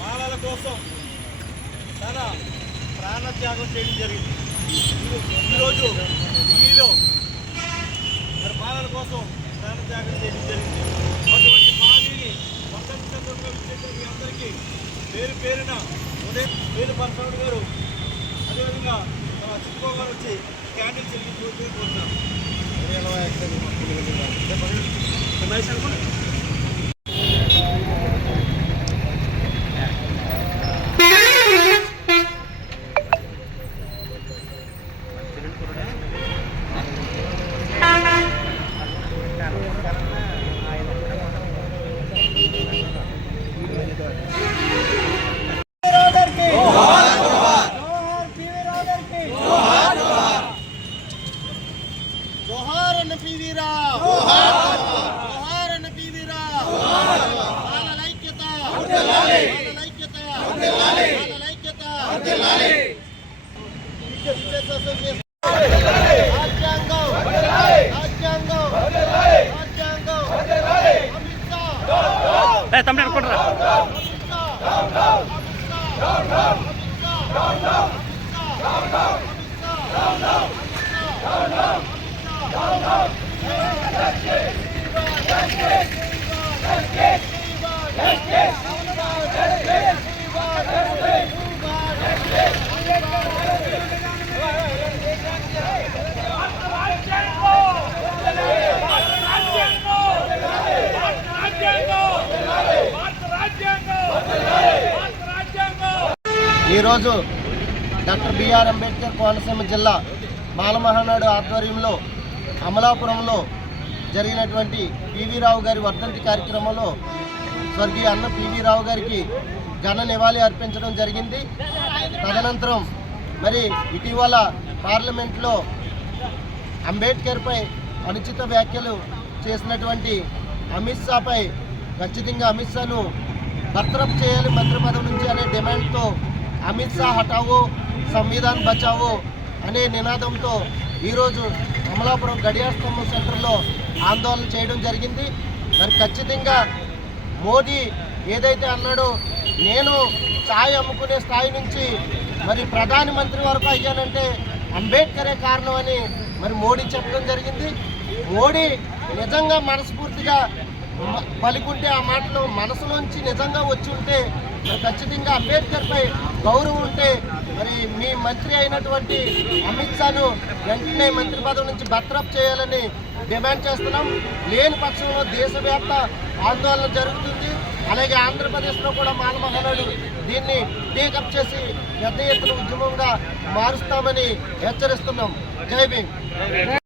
మాలల కోసం తన ప్రాణత్యాగం చేయడం జరిగింది. ఈరోజు ఢిల్లీలో మాలల కోసం ప్రాణత్యాగం చేయడం జరిగింది. అటువంటి మాలిని మీ అందరికీ పేరు పేరున ఉదయం పేరు పరశురాముడు గారు అదేవిధంగా చిట్టుకో గారు వచ్చి క్యాండిల్ చెల్లించి కోరుతున్నాం. తమ్ముడు అనుకుంటారా ఈరోజు డాక్టర్ బిఆర్ అంబేద్కర్ కోనసీమ జిల్లా మాల మహానాడు ఆధ్వర్యంలో అమలాపురంలో జరిగినటువంటి పివి రావు గారి వర్ధంతి కార్యక్రమంలో స్వర్గీయ అన్న పివి రావు గారికి ఘన నివాళి అర్పించడం జరిగింది. తదనంతరం మరి ఇటీవల పార్లమెంట్లో అంబేద్కర్పై అనుచిత వ్యాఖ్యలు చేసినటువంటి అమిత్ షాపై ఖచ్చితంగా అమిత్ షాను బర్తరఫ్ చేయాలి మంత్రి పదవి నుంచి అనే డిమాండ్తో అమిత్ షా హటావో సంవిధాన్ బచావో అనే నినాదంతో ఈరోజు అమలాపురం గడియార స్తంభం సెంటర్లో ఆందోళన చేయడం జరిగింది. మరి ఖచ్చితంగా మోదీ ఏదైతే అన్నాడో నేను ఛాయ్ అమ్ముకునే స్థాయి నుంచి మరి ప్రధానమంత్రి వరకు అయ్యానంటే అంబేద్కరే కారణం అని మరి మోడీ చెప్పడం జరిగింది. మోడీ నిజంగా మనస్ఫూర్తిగా పలుకుంటే ఆ మాటలు మనసులోంచి నిజంగా వచ్చి ఉంటే ఖచ్చితంగా అంబేద్కర్పై గౌరవం ఉంటే మరి మీ మంత్రి అయినటువంటి అమిత్ షాను వెంటనే మంత్రి పదవి నుంచి బర్తరఫ్ చేయాలని డిమాండ్ చేస్తున్నాం. లేని పక్షంలో దేశవ్యాప్త ఆందోళన జరుగుతుంది. అలాగే ఆంధ్రప్రదేశ్లో కూడా మాల మహానాడు దీన్ని టేకప్ చేసి పెద్ద ఎత్తున ఉద్యమంగా మారుస్తామని హెచ్చరిస్తున్నాం. జై భీమ్.